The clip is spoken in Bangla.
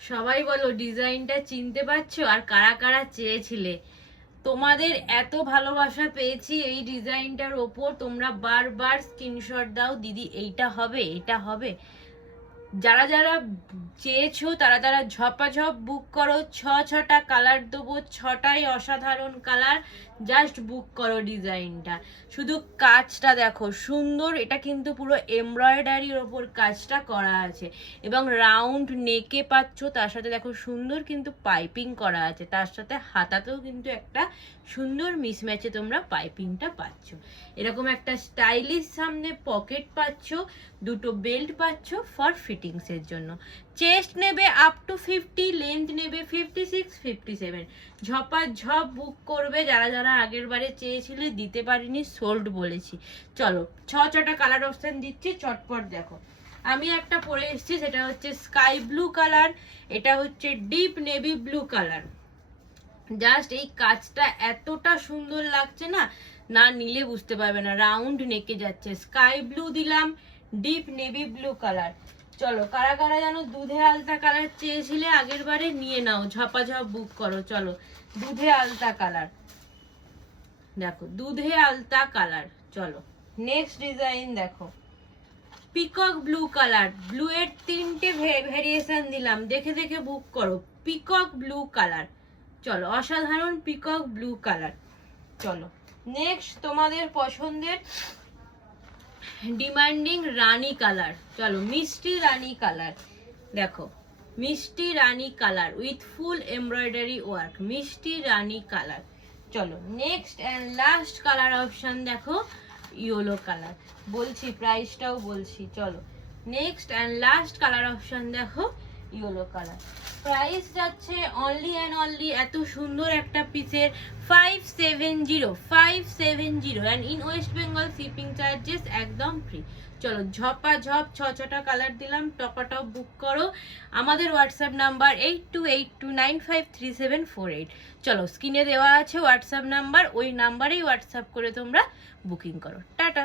সবাই বলো ডিজাইনটা চিনতে পারছো? আর কারা কারা চেয়েছিলে? তোমাদের এত ভালোবাসা পেয়েছি এই ডিজাইনটার ওপর, তোমরা বারবার স্ক্রিনশট দাও, দিদি এইটা হবে, এটা হবে। যারা যারা চেয়েছো তারা তারা ঝপাঝপ বুক করো। ছটা কালার দেবো, ছটাই অসাধারণ কালার। জাস্ট বুক করো ডিজাইনটা। শুধু কাজটা দেখো সুন্দর, এটা কিন্তু পুরো এমব্রয়ডারির ওপর কাজটা করা আছে এবং রাউন্ড নেকে পাচ্ছ, তার সাথে দেখো সুন্দর কিন্তু পাইপিং করা আছে, তার সাথে হাতাতেও কিন্তু একটা সুন্দর মিসম্যাচে তোমরা পাইপিংটা পাচ্ছ। এরকম একটা স্টাইলিশ সামনে পকেট পাচ্ছ, দুটো বেল্ট পাচ্ছ ফর ফিটিংসের জন্য। চেস্ট নেবে আপ টু 50, লেন্থ নেবে 56, 57। ঝপ বুক করবে যারা যারা আগের বারে চেয়েছিলে, দিতে পারিনি, সোল্ড বলেছি। চলো ছটা কালার অপশন দিচ্ছি, চটপট দেখো। আমি একটা পরে এসেছি, সেটা হচ্ছে স্কাই ব্লু কালার, এটা হচ্ছে deep navy blue colour. Just এই কাজটা এতটা সুন্দর লাগছে না, না নিলে বুঝতে পারবে না। রাউন্ড নেকে যাচ্ছে, স্কাই ব্লু দিলাম, ডিপ নেভি ব্লু কালার। চলো কারা কারা জানো দুধে আলতা কালার চেয়েছিলে আগের বারে, নিয়ে নাও, ঝপাঝপ বুক করো। চলো দুধে আলতা কালার দেখো, দুধে আলতা কালার। চলো নেক্সট ডিজাইন দেখো, পিকক ব্লু কালার। ব্লু এর 3টে ভেরিয়েশন দিলাম, দেখে দেখে বুক করো। পিকক ব্লু কালার, চলো অসাধারণ পিকক ব্লু কালার। চলো নেক্সট তোমাদের পছন্দের ডিমান্ডিং রানী কালার। চলো মিষ্টি রানী কালার দেখো, মিষ্টি রানী colour with full embroidery work, মিষ্টি রানী কালার। চলো next and last colour option দেখো, ইয়েলো কালার। বলছি প্রাইসটাও বলছি। চলো next and last colour option দেখো, ইয়েলো কালার। প্রাইস যাচ্ছে অনলি অ্যান্ড অনলি এত সুন্দর একটা পিসের 570 and in West Bengal shipping charges একদম ফ্রি। চলো ঝপাঝপ ছটা কালার দিলাম, টপাটপ বুক করো। আমাদের হোয়াটসঅ্যাপ নাম্বার 8282953748। চলো স্ক্রিনে দেওয়া আছে হোয়াটসঅ্যাপ নাম্বার, ওই নাম্বারেই হোয়াটসঅ্যাপ করে তোমরা বুকিং করো। টাটা।